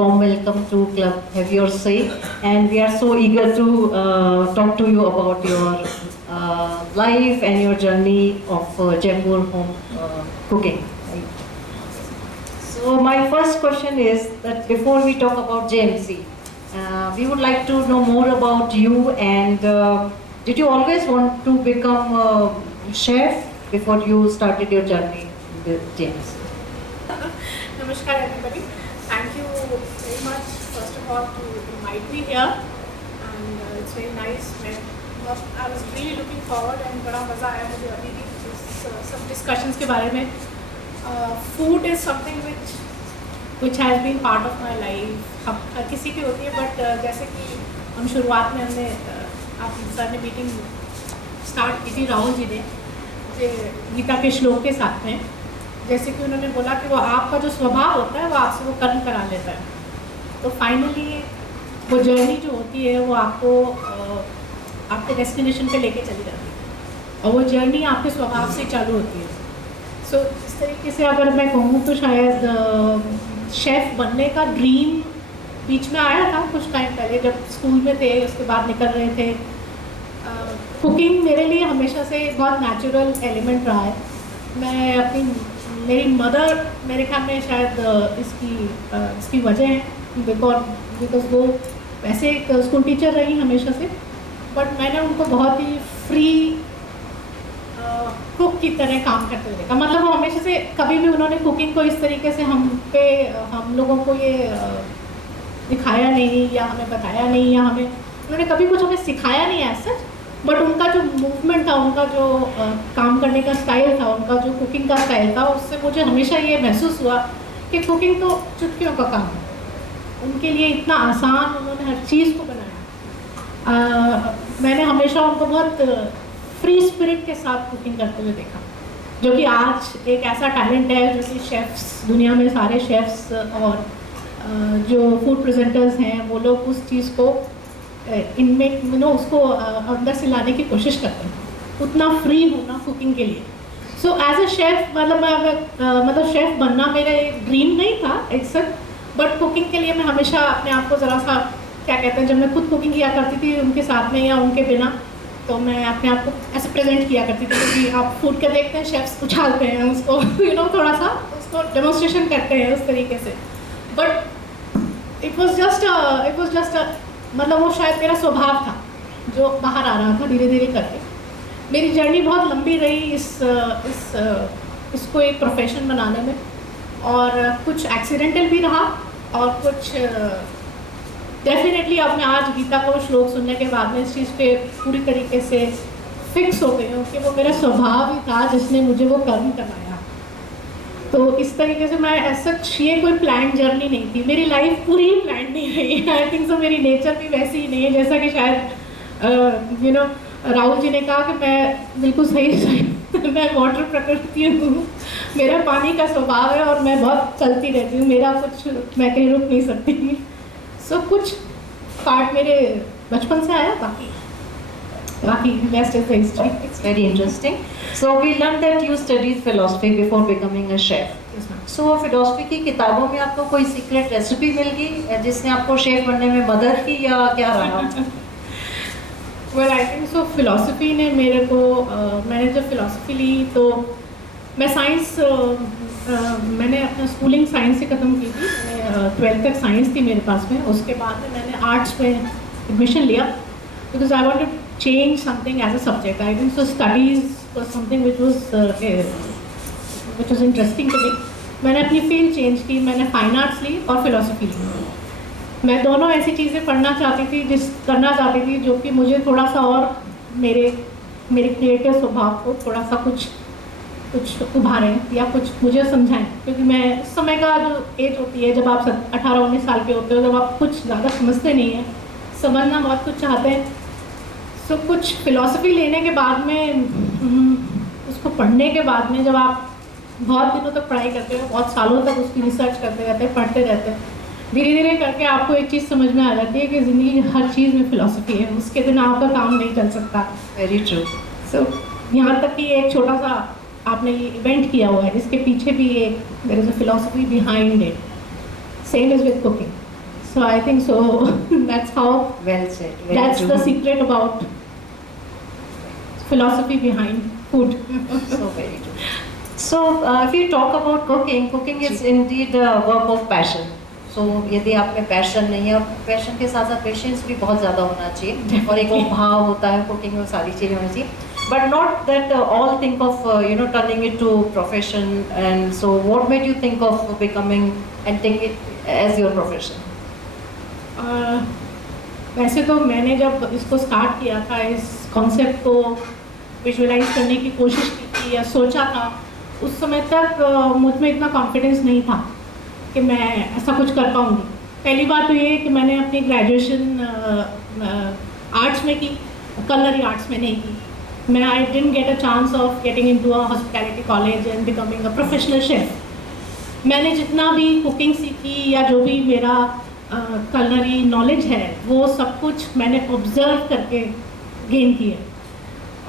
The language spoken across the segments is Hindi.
warm welcome to Club Have Your Say, and we are so eager to talk to you about your life and your journey of Jaipur home cooking. So my first question is that before we talk about JMC, we would like to know more about you, and did you always want to become a chef before you started your journey with JMC? Namaskar everybody. Thank you very much first of all to invite me here, and it's very nice. I was really looking forward and बड़ा मज़ा आया मुझे अभी भी सब discussions के बारे में. Food is something which has been part of my life. हर किसी की होती है, but जैसे कि हम शुरुआत में हमने आप सर ने मीटिंग स्टार्ट की थी राहुल जी ने गीता के श्लोक के साथ में, जैसे कि उन्होंने बोला कि वो आपका जो स्वभाव होता है वो आपसे वो कर्म करा लेता है. तो फाइनली वो जर्नी जो होती है वो आपको आपके डेस्टिनेशन पे लेके चली जाती है, और वो जर्नी आपके स्वभाव से चालू होती है. सो इस तरीके से अगर मैं कहूँ तो शायद शेफ़ बनने का ड्रीम बीच में आया था कुछ टाइम पहले जब स्कूल में थे, उसके बाद निकल रहे थे. कुकिंग मेरे लिए हमेशा से बहुत नेचुरल एलिमेंट रहा है. मैं मेरी मदर मेरे ख्याल में शायद इसकी वजह है बिकॉज वो वैसे एक स्कूल टीचर रही हमेशा से, बट मैंने उनको बहुत ही फ्री कुक की तरह काम करते हुए देखा. मतलब वो हमेशा से कभी भी उन्होंने कुकिंग को इस तरीके से हम लोगों को ये दिखाया नहीं या हमें बताया नहीं या उन्होंने कभी कुछ हमें सिखाया नहीं ऐसा, बट उनका जो मूवमेंट था, उनका जो काम करने का स्टाइल था, उनका जो कुकिंग का स्टाइल था, उससे मुझे हमेशा ये महसूस हुआ कि कुकिंग तो चुटकियों का काम है. उनके लिए इतना आसान उन्होंने हर चीज़ को बनाया. मैंने हमेशा उनको बहुत फ्री स्पिरिट के साथ कुकिंग करते हुए देखा, जो कि आज एक ऐसा टैलेंट है जो कि शेफ्स दुनिया में सारे शेफ्स और जो फूड प्रेजेंटर्स हैं वो लोग उस चीज़ को इनमें उसको अंदर से लाने की कोशिश करते हैं, उतना फ्री होना कुकिंग के लिए. सो एज अ शेफ़ मतलब शेफ़ बनना मेरा एक ड्रीम नहीं था एक्सेप्ट, बट कुकिंग के लिए मैं हमेशा अपने आप को ज़रा सा क्या कहते हैं, जब मैं खुद कुकिंग किया करती थी उनके साथ में या उनके बिना, तो मैं अपने आप को ऐसे प्रेजेंट किया करती थी. क्योंकि आप फूड के देखते हैं शेफ्स उछालते हैं उसको थोड़ा सा उसको डेमोन्स्ट्रेशन करते हैं उस तरीके से, बट इट वॉज जस्ट मतलब वो शायद मेरा स्वभाव था जो बाहर आ रहा था धीरे धीरे करके. मेरी जर्नी बहुत लंबी रही इसको एक प्रोफेशन बनाने में, और कुछ एक्सीडेंटल भी रहा और कुछ डेफिनेटली. अब मैं आज गीता को श्लोक सुनने के बाद में इस चीज़ पे पूरी तरीके से फिक्स हो गई हूँ कि वो मेरा स्वभाव ही था जिसने मुझे वो कर्म करवाया. तो इस तरीके से मैं ऐसा ये कोई प्लान जर्नी नहीं थी. मेरी लाइफ पूरी ही प्लान नहीं रही. आई थिंक सो मेरी नेचर भी वैसी ही नहीं है, जैसा कि शायद राहुल जी ने कहा कि मैं बिल्कुल सही मैं वाटर प्रकृति हूँ, मेरा पानी का स्वभाव है और मैं बहुत चलती रहती हूँ, मेरा कुछ मैं कहीं रुक नहीं सकती. सो कुछ पार्ट मेरे बचपन से आया, बाकी rest is the history. It's very interesting. So we learned that you studied philosophy before becoming a chef. Yes, ma'am. So philosophy की किताबों में आपको कोई सीक्रेट रेसिपी मिल गई जिसने आपको शेफ बनने में मदद की, या क्या रहा? Well, I think so. Philosophy ने मेरे को मैंने जब फिलोसफी ली तो मैं साइंस मैंने अपना स्कूलिंग साइंस से ख़त्म की थी. मैंने 12th तक साइंस थी मेरे पास में. उसके बाद में मैंने आर्ट्स में एडमिशन लिया because I wanted change something as a subject. I think so studies was something which was interesting to me. मैंने अपनी फील्ड चेंज की, मैंने फाइन आर्ट्स ली और फिलोसफी ली. मैं दोनों ऐसी चीज़ें करना चाहती थी जो कि मुझे थोड़ा सा और मेरे क्रिएटिव स्वभाव को थोड़ा सा कुछ उभारें या कुछ मुझे समझाएं. क्योंकि मैं इस समय का जो एज होती है जब आप 18-19 साल के होते हो, जब आप कुछ ज़्यादा समझते नहीं हैं, समझना बहुत कुछ चाहते हैं. तो कुछ फ़िलासफ़ी लेने के बाद में उसको पढ़ने के बाद में जब आप बहुत दिनों तक पढ़ाई करते हो, बहुत सालों तक उसकी रिसर्च करते रहते हैं, पढ़ते रहते हैं, धीरे धीरे करके आपको एक चीज़ समझ में आ जाती है कि ज़िंदगी की हर चीज़ में फ़िलासफ़ी है. उसके बिना आपका काम नहीं चल सकता. Very true. सो यहाँ तक कि एक छोटा सा आपने ये इवेंट किया हुआ है, इसके पीछे भी एक there is a philosophy behind it. Same is with cooking. So I think so. That's how. Well said. Very That's true. the secret about philosophy behind food. So very true. So if you talk about cooking, cooking is indeed a work of passion. So यदि आप में पैशन नहीं है, और पैशन के साथ साथ पेशेंस भी बहुत ज़्यादा होना चाहिए, और एक वो भाव होता है कुकिंग में, सारी चीज़ें होनी चाहिए. But not that all think of turning it to profession. And so what made you think of becoming and take it as your profession? वैसे तो मैंने जब इसको स्टार्ट किया था, इस कॉन्सेप्ट को विजुअलाइज करने की कोशिश की थी या सोचा था, उस समय तक मुझ में इतना कॉन्फिडेंस नहीं था कि मैं ऐसा कुछ कर पाऊँगी. पहली बात तो ये कि मैंने अपनी ग्रेजुएशन आर्ट्स में की, कलरी आर्ट्स में नहीं की. I didn't get a chance of getting into a hospitality college and becoming a professional chef. मैंने जितना भी कुकिंग सीखी या जो भी मेरा कलनरी नॉलेज है, वो सब कुछ मैंने ऑब्जर्व करके गेन की है.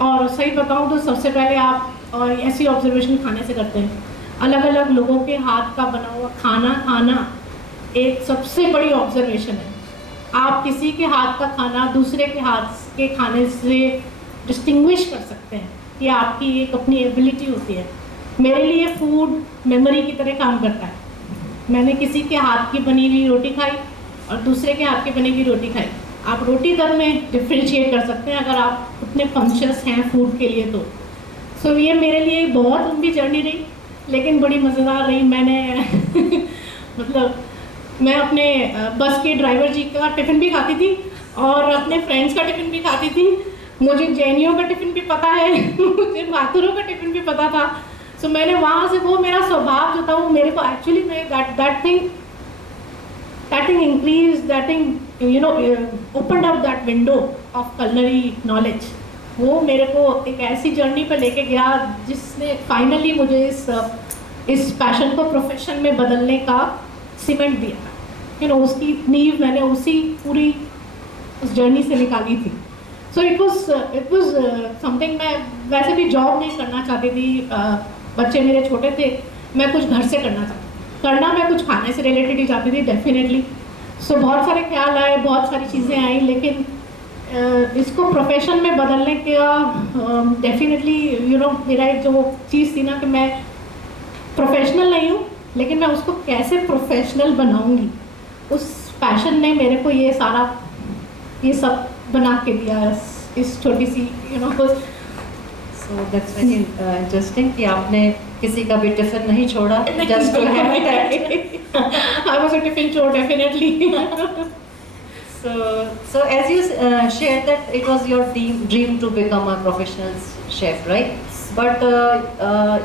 और सही बताऊँ तो सबसे पहले आप ऐसी ऑब्जर्वेशन खाने से करते हैं. अलग अलग लोगों के हाथ का बना हुआ खाना खाना एक सबसे बड़ी ऑब्जर्वेशन है. आप किसी के हाथ का खाना दूसरे के हाथ के खाने से डिस्टिंग्विश कर सकते हैं. ये आपकी एक अपनी एबिलिटी होती है. मेरे लिए फूड मेमोरी की तरह काम करता है. मैंने किसी के हाथ की बनी हुई रोटी खाई और दूसरे के हाथ की बनी हुई रोटी खाई. आप रोटी दर में डिफ्रेंशिएट कर सकते हैं अगर आप उतने कॉन्शियस हैं फूड के लिए तो. सो ये मेरे लिए बहुत लंबी जर्नी रही, लेकिन बड़ी मज़ेदार रही. मैंने मतलब मैं अपने बस के ड्राइवर जी का टिफ़िन भी खाती थी और अपने फ्रेंड्स का टिफ़िन भी खाती थी. मुझे जैनियों का टिफ़िन भी पता है, मुझे माथुरों का टिफ़िन भी पता था. सो मैंने वहाँ से वो मेरा स्वभाव जो था वो मेरे को एक्चुअली में that thing increase, that thing opened up that window of culinary knowledge. वो मेरे को एक ऐसी जर्नी पे लेके गया जिसने फाइनली मुझे इस पैशन को प्रोफेशन में बदलने का सीमेंट दिया. उसकी नींव मैंने पूरी उस जर्नी से निकाली थी. So it was something. मैं वैसे भी जॉब नहीं करना चाहती थी. बच्चे मेरे छोटे थे, मैं कुछ घर से मैं कुछ खाने से रिलेटेड ही चाहती थी डेफिनेटली. सो बहुत सारे ख्याल आए, बहुत सारी चीज़ें आई, लेकिन इसको प्रोफेशन में बदलने का डेफिनेटली मेरा एक जो चीज़ थी ना कि मैं प्रोफेशनल नहीं हूँ, लेकिन मैं उसको कैसे प्रोफेशनल बनाऊँगी, उस पैशन ने मेरे को ये सब बना के दिया इस छोटी सी So that's very interesting कि आपने किसी का भी टिफिन नहीं छोड़ा, just to have that. I was a tiffin chore definitely. So as you shared that it was your dream to become a professional chef, right? But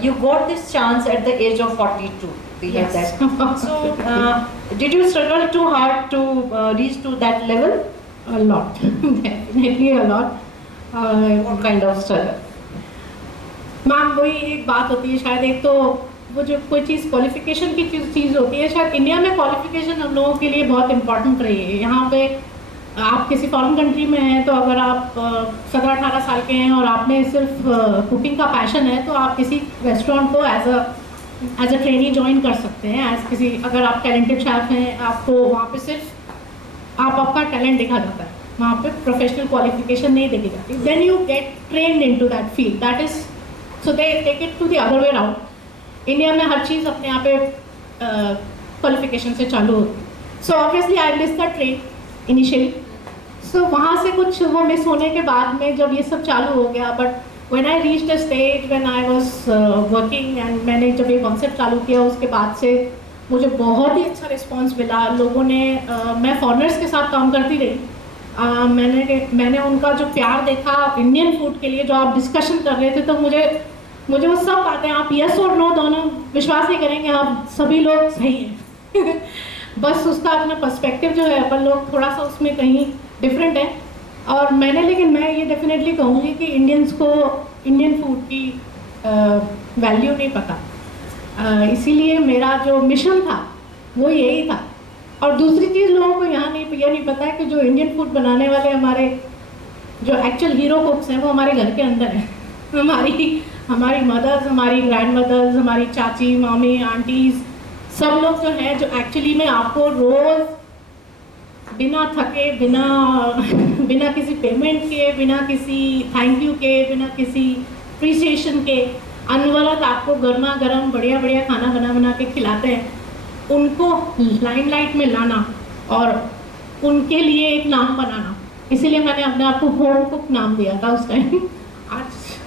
you got this chance at the age of 42. We Yes. had that. So did you struggle too hard to reach to that level? A lot, definitely a lot. What kind of struggle? Ma'am वही एक बात होती है शायद. एक तो वो जो कोई चीज़ क्वालिफिकेशन की चीज़ होती है, शायद इंडिया में क्वालिफिकेशन हम लोगों के लिए बहुत इंपॉर्टेंट रही है. यहाँ पे आप किसी फॉरेन कंट्री में हैं तो अगर आप 17-18 साल के हैं और आपने सिर्फ कुकिंग का पैशन है तो आप किसी रेस्टोरेंट को एज अ ट्रेनी ज्वाइन कर सकते हैं. अगर आप टैलेंटेड शेफ हैं, आपको वहाँ पे सिर्फ आपका टैलेंट देखा जाता है, वहाँ पे प्रोफेशनल क्वालिफिकेशन नहीं देखी जाती. Then you get trained into that field. That is so they take it to the other way around. India में हर चीज़ अपने यहाँ पे क्वालिफिकेशन से चालू होती है. So obviously I miss the train initially. So वहाँ से कुछ वो मिस होने के बाद में जब ये सब चालू हो गया, but when I reached a stage when I was working and मैंने जब ये कॉन्सेप्ट चालू किया, उसके बाद से मुझे बहुत ही अच्छा रिस्पांस मिला. लोगों ने मैं फॉरेनर्स के साथ काम करती रही. मैंने उनका जो प्यार देखा इंडियन फूड के लिए, जो आप डिस्कशन कर रहे थे, तो मुझे वो सब बातें, आप यस और नो दोनों विश्वास नहीं करेंगे, आप सभी लोग सही हैं. बस उसका अपना पर्सपेक्टिव जो है अपन लोग थोड़ा सा उसमें कहीं डिफरेंट है. और लेकिन मैं ये डेफिनेटली कहूँगी कि इंडियंस को इंडियन फूड की वैल्यू नहीं पता. इसीलिए मेरा जो मिशन था वो यही था. और दूसरी चीज़ लोगों को यहाँ ये नहीं पता है कि जो इंडियन फूड बनाने वाले हमारे जो एक्चुअल हीरो कुक्स हैं वो हमारे घर के अंदर हैं. हमारी मदर्स, हमारी ग्रैंड मदर्स, हमारी चाची, मामी, आंटीज़, सब लोग जो हैं जो एक्चुअली में आपको रोज़ बिना थके, बिना बिना किसी पेमेंट के, बिना किसी थैंक यू के, बिना किसी अप्रिसिएशन के अनवरत आपको गर्मा गर्म बढ़िया बढ़िया खाना बना बना के खिलाते हैं, उनको लाइमलाइट में लाना और उनके लिए एक नाम बनाना, इसीलिए मैंने अपने आप को होम कुक नाम दिया था उस टाइम।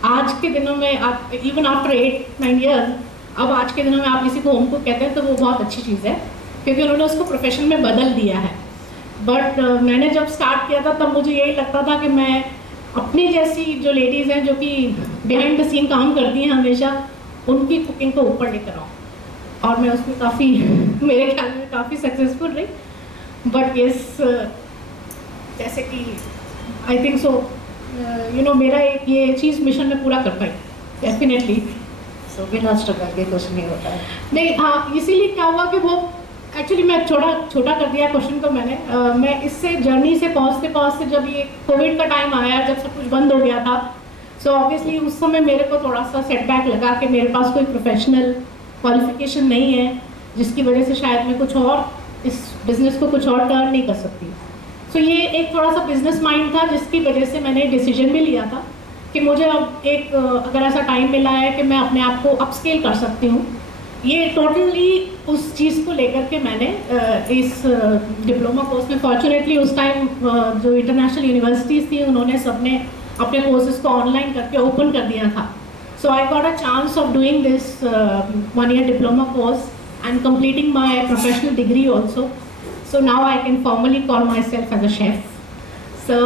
आज के दिनों में आप इवन आफ्टर 8-9 ईयर्स, अब आज के दिनों में आप किसी को होम कुक कहते हैं तो वो बहुत अच्छी चीज़ है, क्योंकि उन्होंने उसको प्रोफेशन में बदल दिया है। बट मैंने जब स्टार्ट किया था तब मुझे यही लगता था कि मैं अपनी जैसी जो लेडीज़ हैं जो कि बिहाइंड द सीन काम करती हैं हमेशा, उनकी कुकिंग को ऊपर लेकर आऊँ, और मैं उसमें काफ़ी मेरे ख्याल में काफ़ी सक्सेसफुल रही। बट येस, जैसे कि आई थिंक सो मेरा एक ये चीज़ मिशन में पूरा कर पाई डेफिनेटली। सो बिना स्ट्रगल के कुछ नहीं होता है। नहीं, हाँ, इसीलिए क्या हुआ कि वो एक्चुअली मैं छोटा कर दिया क्वेश्चन को मैंने। मैं इससे जर्नी से पहुँचते जब ये कोविड का टाइम आया, जब सब कुछ बंद हो गया था, सो ऑब्वियसली उस समय मेरे को थोड़ा सा सेटबैक लगा कि मेरे पास कोई प्रोफेशनल क्वालिफिकेशन नहीं है, जिसकी वजह से शायद मैं कुछ और इस बिज़नेस को कुछ और टर्न नहीं कर सकती। सो ये एक थोड़ा सा बिजनेस माइंड था, जिसकी वजह से मैंने डिसीजन भी लिया था कि मुझे अब एक अगर ऐसा टाइम मिला है कि मैं अपने आप को अपस्केल कर सकती हूँ, ये टोटली उस चीज़ को लेकर के मैंने इस डिप्लोमा कोर्स में, फॉर्चुनेटली उस टाइम जो इंटरनेशनल यूनिवर्सिटीज़ थी उन्होंने सबने अपने कोर्सेज को ऑनलाइन करके ओपन कर दिया था। So I got a chance of doing this 1 year diploma course and completing my professional degree also. So now I can formally call myself as a chef. So,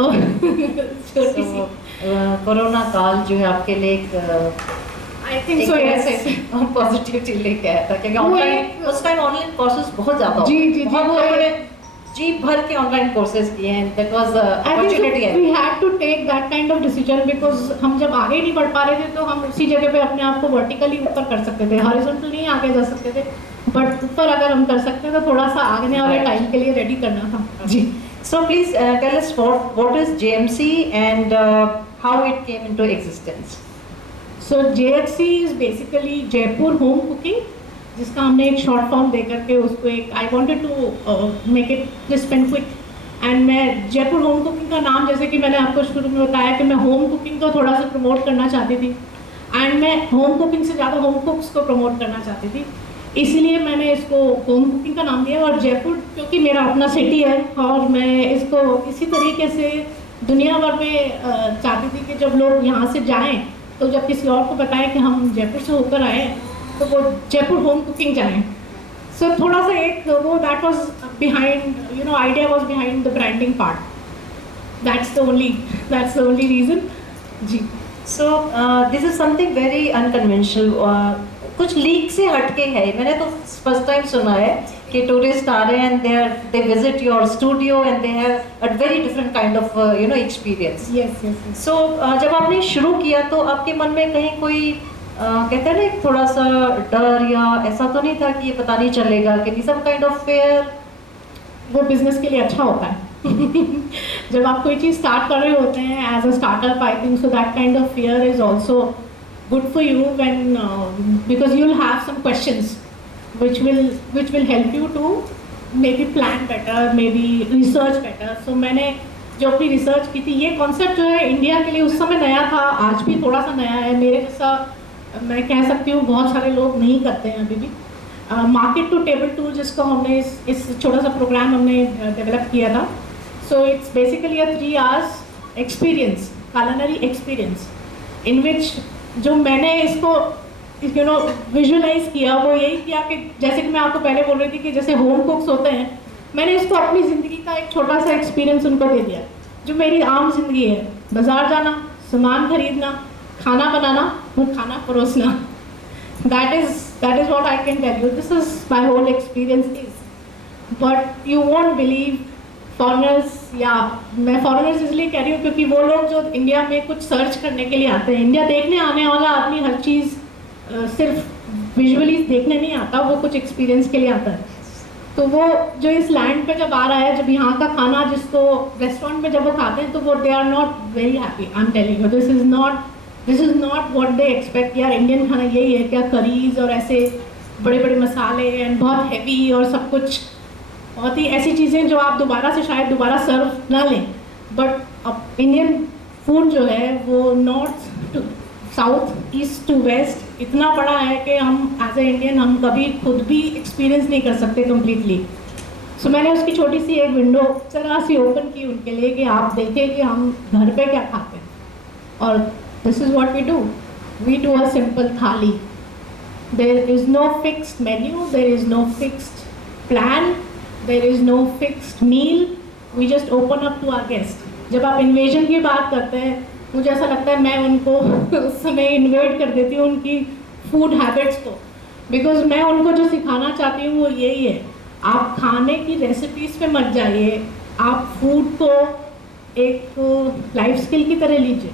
corona काल जो है आपके लिए एक I think so, yes. Positivity लेके आया था, क्योंकि ऑनलाइन उस टाइम ऑनलाइन कोर्सेज बहुत ज़्यादा जी हमने जी भर के ऑनलाइन कोर्सेज किए हैं। That was opportunity. We had to take that kind of decision because हम जब आगे नहीं बढ़ पा रहे थे तो हम उसी जगह पे अपने आप को वर्टिकली ऊपर कर सकते थे, हॉरिजॉन्टल नहीं आगे जा सकते थे, बट ऊपर अगर हम कर सकते तो थोड़ा सा आगे वाले टाइम के लिए रेडी करना था जी। So please tell us what is JMC and how it came into existence. So JHC is basically Jaipur home cooking, जिसका हमने एक शॉर्ट फॉर्म दे करके उसको एक I wanted to make it crisp and quick. And मैं जयपुर होम कुकिंग का नाम, जैसे कि मैंने आपको शुरू में बताया कि मैं होम कुकिंग को थोड़ा सा प्रमोट करना चाहती थी, एंड मैं होम कुकिंग से ज़्यादा होम कुक्स को प्रमोट करना चाहती थी, इसलिए मैंने इसको होम कुकिंग का नाम दिया। और जयपुर क्योंकि मेरा अपना सिटी है और मैं इसको इसी तरीके से दुनिया भर में चाहती थी कि जब लोग यहाँ से जाएं तो जब किसी और को बताएं कि हम जयपुर से होकर आए तो वो जयपुर होम कुकिंग जाएं। सो थोड़ा सा एक वो that was behind idea was behind the branding part. That's the only reason जी। So this is something very unconventional, कुछ लीक से हटके है। मैंने तो फर्स्ट टाइम सुना है कि टूरिस्ट आ रहे हैं and they visit your studio and they have a very different kind of experience. Yes. So जब आपने शुरू किया तो आपके मन में कहीं कोई कहते हैं ना एक थोड़ा सा डर या ऐसा तो नहीं था कि ये पता नहीं चलेगा, कि सम काइंड ऑफ फेयर? वो बिजनेस के लिए अच्छा होता है जब आप कोई चीज़ स्टार्ट कर रहे होते हैं as a startup, I think so that kind of fear is also good for you when because you'll have some questions which will help you to maybe plan better, maybe research better. So मैंने जो अपनी रिसर्च की थी, ये कॉन्सेप्ट जो है इंडिया के लिए उस समय नया था, आज भी थोड़ा सा नया है। मेरे जैसा मैं कह सकती हूँ बहुत सारे लोग नहीं करते हैं अभी भी। मार्केट टू टेबल टूल जिसको हमने इस छोटा सा प्रोग्राम हमने डेवलप किया था। So it's basically a 3 hours experience, culinary experience, in which जो मैंने इसको विजुअलाइज किया वो यही किया कि जैसे कि मैं आपको पहले बोल रही थी कि जैसे होम कुक्स होते हैं, मैंने इसको अपनी ज़िंदगी का एक छोटा सा एक्सपीरियंस उनको दे दिया, जो मेरी आम जिंदगी है। बाज़ार जाना, सामान खरीदना, खाना बनाना और खाना परोसना, that is what I can tell you. This is my whole experience is. But you won't believe foreigners, या मैं फॉरेनर्स इसलिए कह रही हूँ क्योंकि वो लोग जो इंडिया में कुछ सर्च करने के लिए आते हैं, इंडिया देखने आने वाला आदमी हर चीज़ सिर्फ विजुअली देखने नहीं आता, वो कुछ एक्सपीरियंस के लिए आता है। तो वो जो इस लैंड पे जब आ रहा है, जब यहाँ का खाना जिसको रेस्टोरेंट में जब वो खाते हैं तो वो they are not very happy. I am telling you, this is not what they expect. यार इंडियन खाना यही है क्या? करीज और ऐसे बड़े बड़े मसाले एंड बहुत हैवी और सब कुछ। बहुत ही ऐसी चीज़ें जो आप दोबारा से शायद दोबारा सर्व ना लें, बट अब इंडियन फूड जो है वो north to south, east to west इतना बड़ा है कि हम एज ए इंडियन हम कभी खुद भी एक्सपीरियंस नहीं कर सकते कम्प्लीटली। सो मैंने उसकी छोटी सी एक विंडो जरा सी ओपन की उनके लिए कि आप देखें कि हम घर पे क्या खाते हैं, और this is what we do a simple thali. There is no fixed menu, there is no fixed plan, there is no fixed meal, we just open up to our guest. जब आप इन्वेजन की बात करते हैं, मुझे ऐसा लगता है मैं उनको उस समय इन्वेट कर देती हूँ उनकी फूड हैबिट्स को, बिकॉज मैं उनको जो सिखाना चाहती हूँ वो यही है, आप खाने की रेसिपीज़ पे मत जाइए, आप फूड को एक लाइफ स्किल की तरह लीजिए।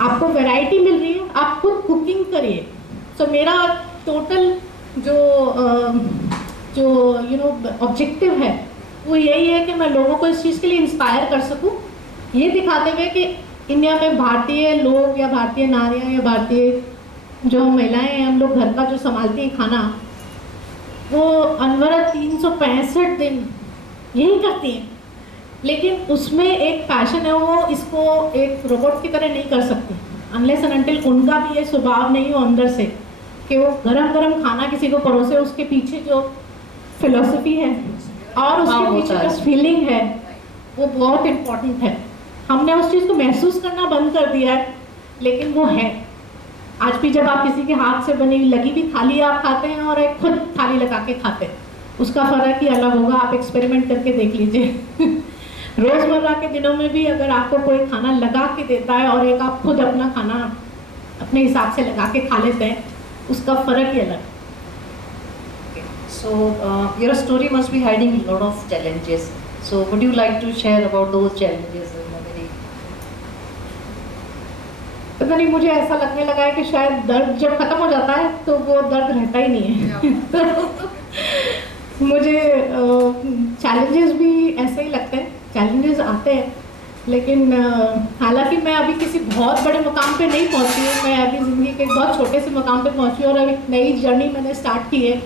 आपको वैरायटी मिल रही है, आप खुद कुकिंग करिए। सो मेरा टोटल जो ऑब्जेक्टिव है वो यही है कि मैं लोगों को इस चीज़ के लिए इंस्पायर कर सकूं, ये दिखाते हुए कि इंडिया में भारतीय लोग या भारतीय नारियाँ या भारतीय जो महिलाएं हैं, हम लोग घर का जो संभालती हैं खाना, वो अनवरत 365 दिन यही करती हैं, लेकिन उसमें एक पैशन है, वो इसको एक रोबोट की तरह नहीं कर सकती अनलेस एंड अनटिल उनका भी ये स्वभाव नहीं हो अंदर से कि वो गरम गरम खाना किसी को परोसे। उसके पीछे जो फिलॉसफी है और उसके पीछे जो फीलिंग है वो बहुत इम्पोर्टेंट है। हमने उस चीज़ को महसूस करना बंद कर दिया है, लेकिन वो है। आज भी जब आप किसी के हाथ से बनी हुई लगी हुई थाली आप खाते हैं और एक खुद थाली लगा के खाते हैं, उसका फ़र्क ही अलग होगा। आप एक्सपेरिमेंट करके देख लीजिए। रोज़मर्रा के दिनों में भी अगर आपको कोई खाना लगा के देता है और एक आप खुद अपना खाना अपने हिसाब से लगा के खा लेते हैं, उसका फ़र्क ही अलग। So your story must be hiding a lot of challenges. So would you like to share about those challenges in a very? पता नहीं, मुझे ऐसा लगने लगा है कि शायद दर्द जब खत्म हो जाता है तो वो दर्द रहता ही नहीं है। मुझे चैलेंजेस भी ऐसे ही लगते हैं, चैलेंजेस आते हैं, लेकिन हालांकि मैं अभी किसी बहुत बड़े मुकाम पे नहीं पहुंची हूँ। मैं अभी ज़िंदगी के एक बहुत छोटे से मुकाम पे पहुंची हूँ और अभी एक नई जर्नी मैंने स्टार्ट की है।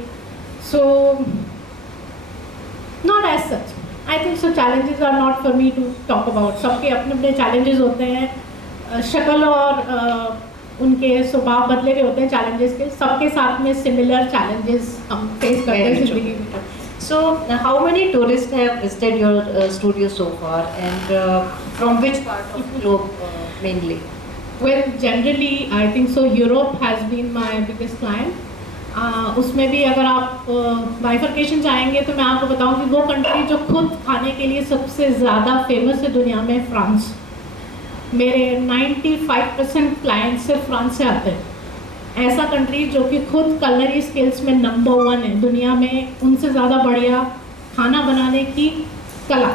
So not as such, I think so challenges are not for me to talk about. सबके अपने अपने चैलेंजेस होते हैं, शक्ल और उनके स्वभाव बदले हुए होते हैं चैलेंजेस के। सबके साथ में सिमिलर चैलेंजेस हम फेस करते हैं जिंदगी में। So how many tourists have visited your studio so far, and from which part of the globe mainly? Well, generally I think so Europe has been my biggest client. उसमें भी अगर आप बाइफर्केशन जाएंगे तो मैं आपको बताऊं कि वो कंट्री जो खुद खाने के लिए सबसे ज़्यादा फेमस है दुनिया में, फ्रांस। मेरे 95% क्लाइंट्स सिर्फ फ्रांस से आते हैं। ऐसा कंट्री जो कि खुद कलनरी स्किल्स में नंबर 1 है दुनिया में, उनसे ज़्यादा बढ़िया खाना बनाने की कला,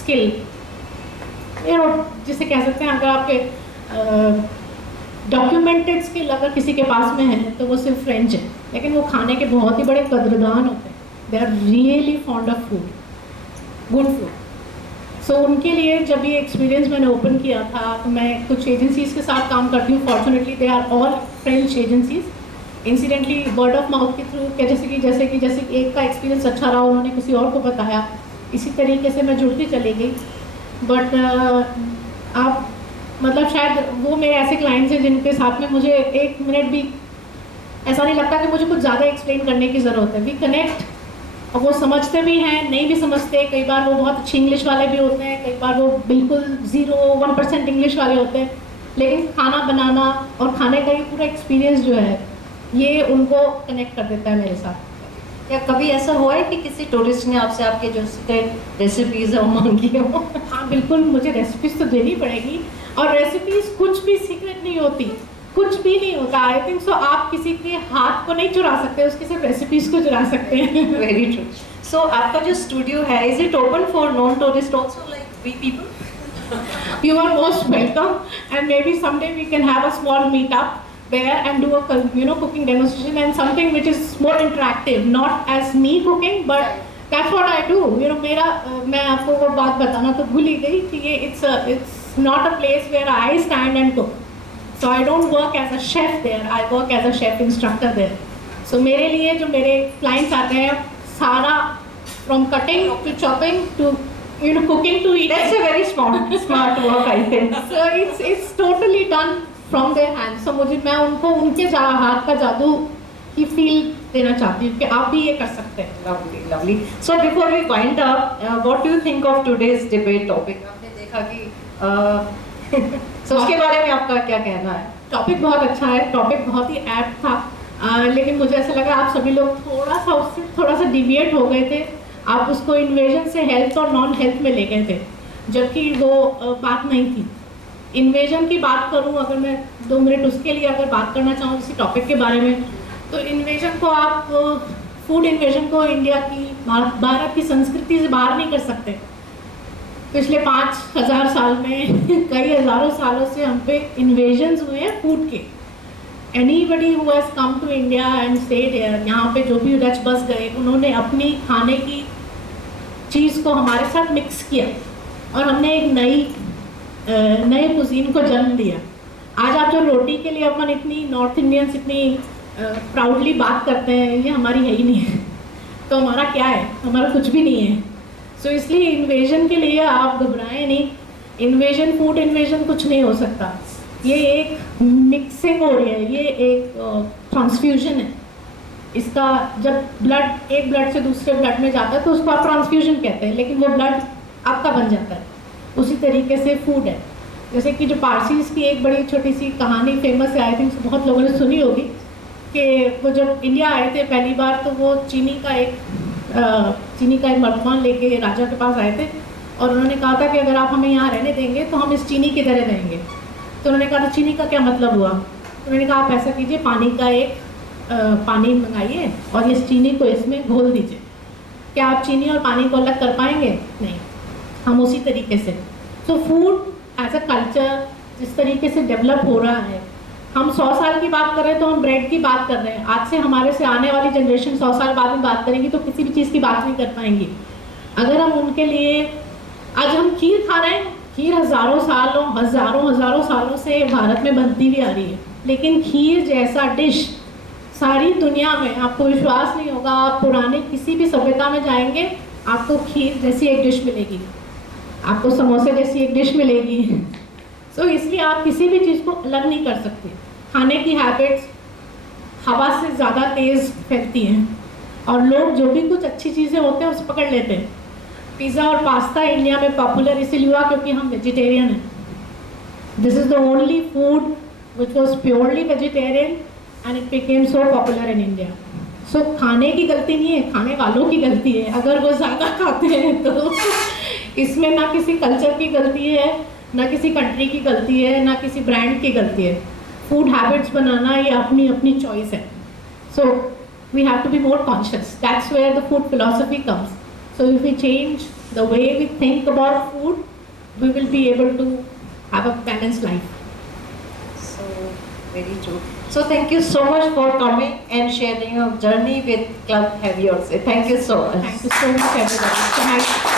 स्किल, जिसे कह सकते हैं, अगर आपके डॉक्यूमेंटेड स्किल अगर किसी के पास में है तो वो सिर्फ फ्रेंच है, लेकिन वो खाने के बहुत ही बड़े कदरदान होते हैं। They are really fond of food, good food. So उनके लिए जब ये एक्सपीरियंस मैंने ओपन किया था, तो मैं कुछ एजेंसीज़ के साथ काम करती हूँ। Fortunately they are all French agencies. Incidentally word of mouth के थ्रू, जैसे कि एक का एक्सपीरियंस अच्छा रहा, उन्होंने किसी और को बताया, इसी तरीके से मैं जुड़ती चली गई। बट आप मतलब शायद वो मेरे ऐसे क्लाइंट्स हैं जिनके साथ में मुझे एक मिनट भी ऐसा नहीं लगता कि मुझे कुछ ज़्यादा एक्सप्लेन करने की ज़रूरत है। वी कनेक्ट, और वो समझते भी हैं, नहीं भी समझते। कई बार वो बहुत अच्छी इंग्लिश वाले भी होते हैं, कई बार वो बिल्कुल 0-1% इंग्लिश वाले होते हैं, लेकिन खाना बनाना और खाने का ये पूरा एक्सपीरियंस जो है ये उनको कनेक्ट कर देता है मेरे साथ। क्या कभी ऐसा हुआ है कि किसी टूरिस्ट ने आपसे आपके जो सीक्रेट रेसिपीज़ है वो मांगी हो? हाँ बिल्कुल, मुझे रेसिपीज़ तो देनी पड़ेगी, और रेसिपीज़ कुछ भी सीक्रेट नहीं होती, कुछ भी नहीं होता। आई थिंक सो आप किसी के हाथ को नहीं चुरा सकते, उसकी सिर्फ रेसिपीज़ को चुरा सकते हैं। Very true. सो आपका जो स्टूडियो है, is it open for non tourist also like we people? You are most welcome, and maybe someday we can have a small meetup there and do a cooking demonstration and something which is more interactive, not as me cooking, but that's what I do. मेरा मैं आपको वो बात बताना तो भूल ही गई कि ये it's not a place where I stand and cook. So I don't work as a chef there. I work as a chef instructor there. So मेरे लिए जो मेरे clients आते हैं, सारा from cutting to chopping to cooking to eating. That's a very smart work, I think. So it's totally done from their hands. So मुझे मैं उनको उनके हाथ का जादू की फील देना चाहती हूँ कि आप भी ये कर सकते हैं. Lovely. So before we wind up, what do you think of today's debate topic? आपने देखा कि so उसके बारे में आपका क्या कहना है? टॉपिक बहुत अच्छा है, टॉपिक बहुत ही ऐप्ट था, लेकिन मुझे ऐसा लगा आप सभी लोग थोड़ा सा डिविएट हो गए थे. आप उसको इन्वेजन से हेल्थ और नॉन हेल्थ में ले गए थे, जबकि वो बात नहीं थी. इन्वेजन की बात करूं, अगर मैं 2 मिनट उसके लिए अगर बात करना चाहूँ इसी टॉपिक के बारे में, तो इन्वेजन को आप फूड इन्वेजन को इंडिया की भारत की संस्कृति से बाहर नहीं कर सकते. पिछले 5000 साल में कई हज़ारों सालों से हम पे इन्वेजन्स हुए हैं फूड के. Anybody who has come to India and stayed यहाँ पे जो भी रच बस गए, उन्होंने अपनी खाने की चीज़ को हमारे साथ मिक्स किया और हमने एक नए कुजीन को जन्म दिया. आज आप जो रोटी के लिए अपन इतनी नॉर्थ इंडियंस इतनी प्राउडली बात करते हैं, ये हमारी है ही नहीं है. तो हमारा क्या है? हमारा कुछ भी नहीं है. सो इसलिए इन्वेजन के लिए आप घबराएं नहीं. इन्वेजन फूड इन्वेजन कुछ नहीं हो सकता. ये एक मिक्सिंग हो रही है, ये एक ट्रांसफ्यूजन है. इसका जब एक ब्लड से दूसरे ब्लड में जाता है तो उसको आप ट्रांसफ्यूजन कहते हैं, लेकिन वो ब्लड आपका बन जाता है. उसी तरीके से फूड है. जैसे कि जो पारसीज की एक बड़ी छोटी सी कहानी फेमस है, आई थिंक बहुत लोगों ने सुनी होगी, कि वो जब इंडिया आए थे पहली बार, तो वो चीनी का एक मर्तबान लेके राजा के पास आए थे और उन्होंने कहा था कि अगर आप हमें यहाँ रहने देंगे तो हम इस चीनी की तरह रहेंगे. तो उन्होंने कहा था चीनी का क्या मतलब हुआ? उन्होंने कहा आप ऐसा कीजिए, पानी मंगाइए और इस चीनी को इसमें घोल दीजिए. क्या आप चीनी और पानी को अलग कर पाएंगे? नहीं. हम उसी तरीके से. So food as a culture जिस तरीके से डेवलप हो रहा है, हम 100 साल की बात कर रहे हैं तो हम ब्रेड की बात कर रहे हैं. आज से हमारे से आने वाली जनरेशन 100 साल बाद में बात करेंगी तो किसी भी चीज़ की बात नहीं कर पाएंगी. अगर हम उनके लिए, आज हम खीर खा रहे हैं, खीर हज़ारों सालों से भारत में बनती भी आ रही है, लेकिन खीर जैसा डिश सारी दुनिया में, आपको विश्वास नहीं होगा, आप पुराने किसी भी सभ्यता में जाएंगे, आपको खीर जैसी एक डिश मिलेगी, आपको समोसे जैसी एक डिश मिलेगी. सो इसलिए आप किसी भी चीज़ को अलग नहीं कर सकते. खाने की हैबिट्स हवा से ज़्यादा तेज़ फैलती हैं और लोग जो भी कुछ अच्छी चीज़ें होते हैं उसे पकड़ लेते हैं. पिज़्ज़ा और पास्ता इंडिया में पॉपुलर इसीलिए हुआ क्योंकि हम वेजिटेरियन हैं. This is the only food which was purely vegetarian and it became so popular in India. So खाने की गलती नहीं है, खाने वालों की गलती है. अगर वो ज़्यादा खाते हैं तो इसमें ना किसी कल्चर की गलती है, ना किसी कंट्री की गलती है, ना किसी ब्रांड की गलती है. फूड हैबिट्स बनाना ये अपनी चॉइस है. So we have to be more conscious. That's where the food philosophy comes. So if we change the way we think about food, we will be able to have a balanced life. So very true. So thank you so much for coming and sharing your journey with Club Have Yours. Thank you so much. Thank you so much, everybody.